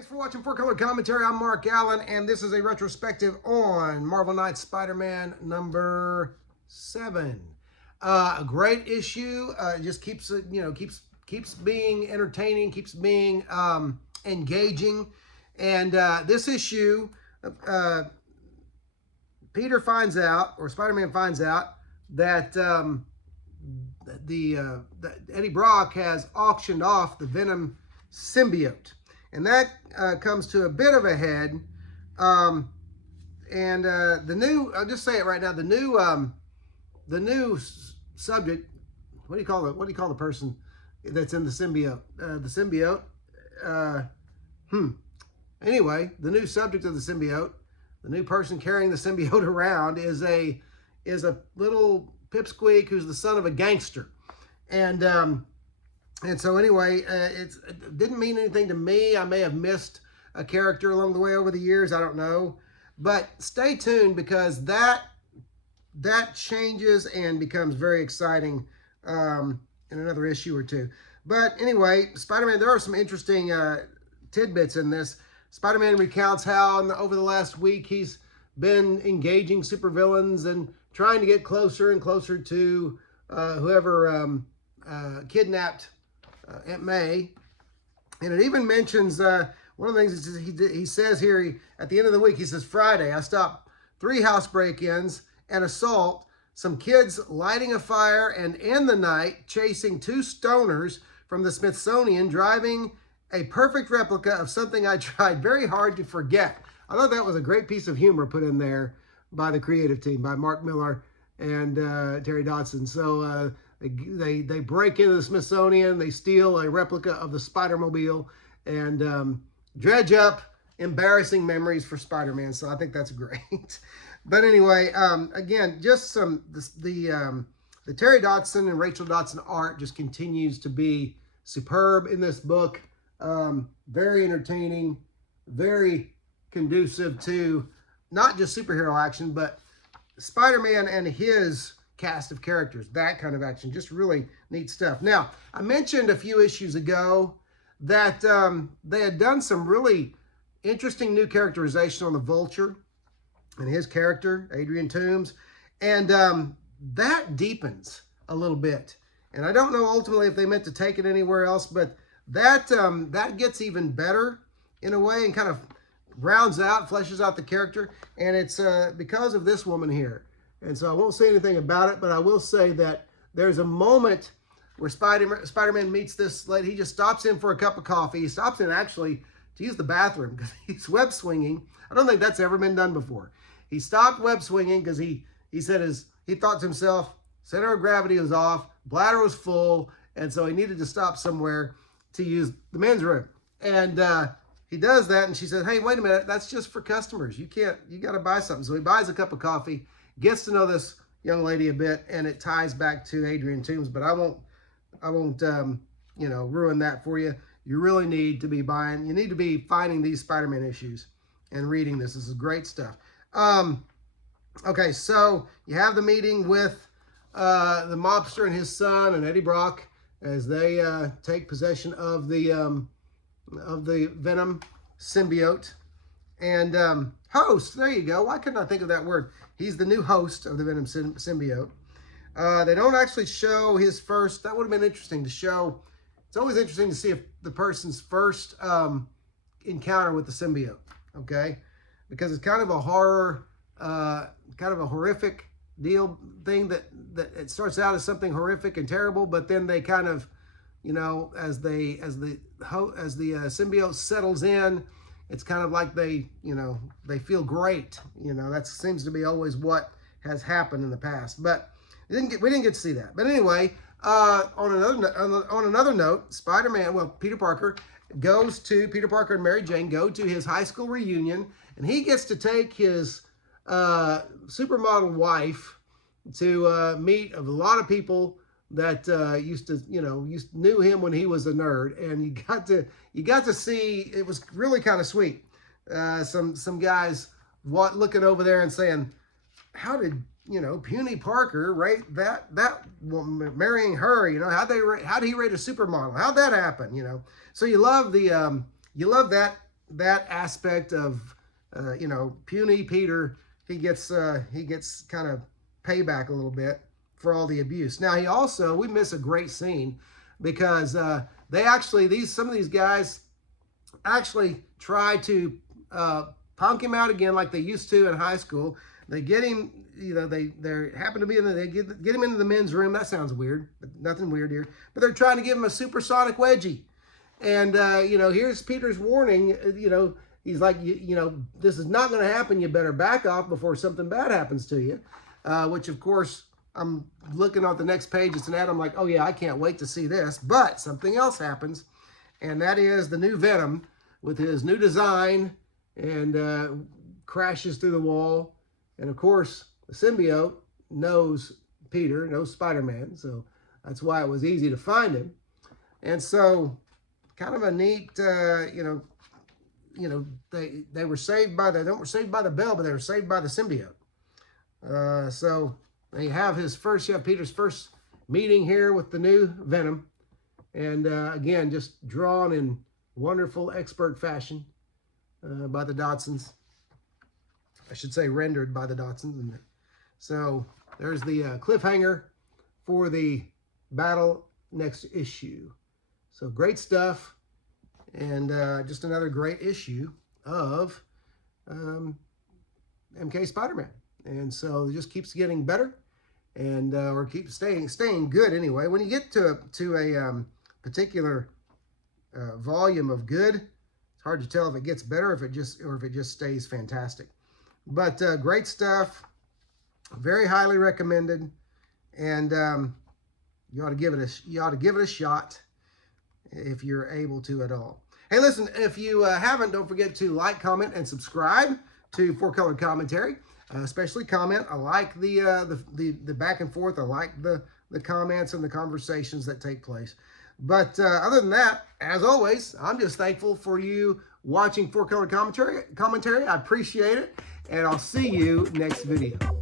Thanks for watching 4Color Commentary. I'm Mark Allen, and this is a retrospective on Marvel Knights Spider-Man number 7. A great issue. Just keeps keeps being entertaining, keeps being engaging. And this issue, Peter finds out, or Spider-Man finds out, that Eddie Brock has auctioned off the Venom symbiote. And that comes to a bit of a head. The new, I'll just say it right now, the new subject, what do you call it? What do you call the person that's in the symbiote? Anyway, the new subject of the symbiote, the new person carrying the symbiote around is a little pipsqueak who's the son of a gangster. And so anyway, it didn't mean anything to me. I may have missed a character along the way over the years. I don't know. But stay tuned, because that changes and becomes very exciting in another issue or two. But anyway, Spider-Man, there are some interesting tidbits in this. Spider-Man recounts how over the last week he's been engaging supervillains and trying to get closer and closer to whoever kidnapped Aunt May. And it even mentions one of the things he says here, at the end of the week, he says, Friday, I stopped 3 house break-ins, an assault, some kids lighting a fire, and in the night, chasing 2 stoners from the Smithsonian, driving a perfect replica of something I tried very hard to forget. I thought that was a great piece of humor put in there by the creative team, by Mark Millar and Terry Dodson. So they break into the Smithsonian, they steal a replica of the Spider-Mobile, and dredge up embarrassing memories for Spider-Man. So I think that's great. But anyway, again, just the Terry Dodson and Rachel Dodson art just continues to be superb in this book. Very entertaining, very conducive to not just superhero action, but Spider-Man and his cast of characters, that kind of action, just really neat stuff. Now, I mentioned a few issues ago that they had done some really interesting new characterization on the Vulture and his character, Adrian Toomes, and that deepens a little bit. And I don't know ultimately if they meant to take it anywhere else, but that gets even better in a way and kind of rounds out, fleshes out the character, and it's because of this woman here. And so I won't say anything about it, but I will say that there's a moment where Spider-Man meets this lady. He just stops in for a cup of coffee. He stops in actually to use the bathroom because he's web swinging. I don't think that's ever been done before. He stopped web swinging because he said he thought to himself, center of gravity was off, bladder was full, and so he needed to stop somewhere to use the men's room. And he does that, and she said, hey, wait a minute, that's just for customers. You got to buy something. So he buys a cup of coffee, gets to know this young lady a bit, and it ties back to Adrian Toomes. But I won't ruin that for you. You really need to be you need to be finding these Spider-Man issues and reading this. This is great stuff. Okay, so you have the meeting with the mobster and his son and Eddie Brock as they take possession of the Venom symbiote. And host, there you go. Why couldn't I think of that word? He's the new host of the Venom symbiote. They don't actually show his first. That would have been interesting to show. It's always interesting to see if the person's first encounter with the symbiote, okay? Because it's kind of a horror, kind of a horrific thing that it starts out as something horrific and terrible, but then they kind of, as the symbiote settles in, it's kind of like they feel great. That seems to be always what has happened in the past. But we didn't get to see that. But anyway, on another note, Peter Parker and Mary Jane go to his high school reunion, and he gets to take his supermodel wife to meet a lot of people that knew him when he was a nerd, and you got to see. It was really kind of sweet. Some guys looking over there and saying, how did puny Parker rate that woman, marrying her? How did he rate a supermodel? How'd that happen? So you love that aspect of, you know, puny Peter, he gets kind of payback a little bit for all the abuse. Now we miss a great scene because they actually, some of these guys actually try to punk him out again like they used to in high school. They get him, you know, they happen to be they get him into the men's room. That sounds weird, but nothing weird here. But they're trying to give him a supersonic wedgie. And, you know, here's Peter's warning, you know, he's like, you know, this is not going to happen. You better back off before something bad happens to you. Which, of course, I'm looking at the next page. It's an ad. I'm like, oh, yeah, I can't wait to see this. But something else happens, and that is the new Venom with his new design and crashes through the wall. And, of course, the symbiote knows Peter, knows Spider-Man. So that's why it was easy to find him. And so kind of a neat, you know, they were saved by they weren't saved by the bell, but they were saved by the symbiote. So they have you have Peter's first meeting here with the new Venom. And again, just drawn in wonderful expert fashion by the Dodsons. I should say rendered by the Dodsons. So there's the cliffhanger for the battle next issue. So great stuff, and just another great issue of MK Spider-Man. And so it just keeps getting better, and or keeps staying good anyway. When you get to a particular volume of good, it's hard to tell if it gets better, if it just stays fantastic. But great stuff, very highly recommended, and you ought to give it a shot if you're able to at all. Hey, listen, if you haven't, don't forget to like, comment, and subscribe to Four Colored Commentary. Especially comment. I like the back and forth. I like the comments and the conversations that take place. But other than that, as always, I'm just thankful for you watching Four Colored Commentary. I appreciate it, and I'll see you next video.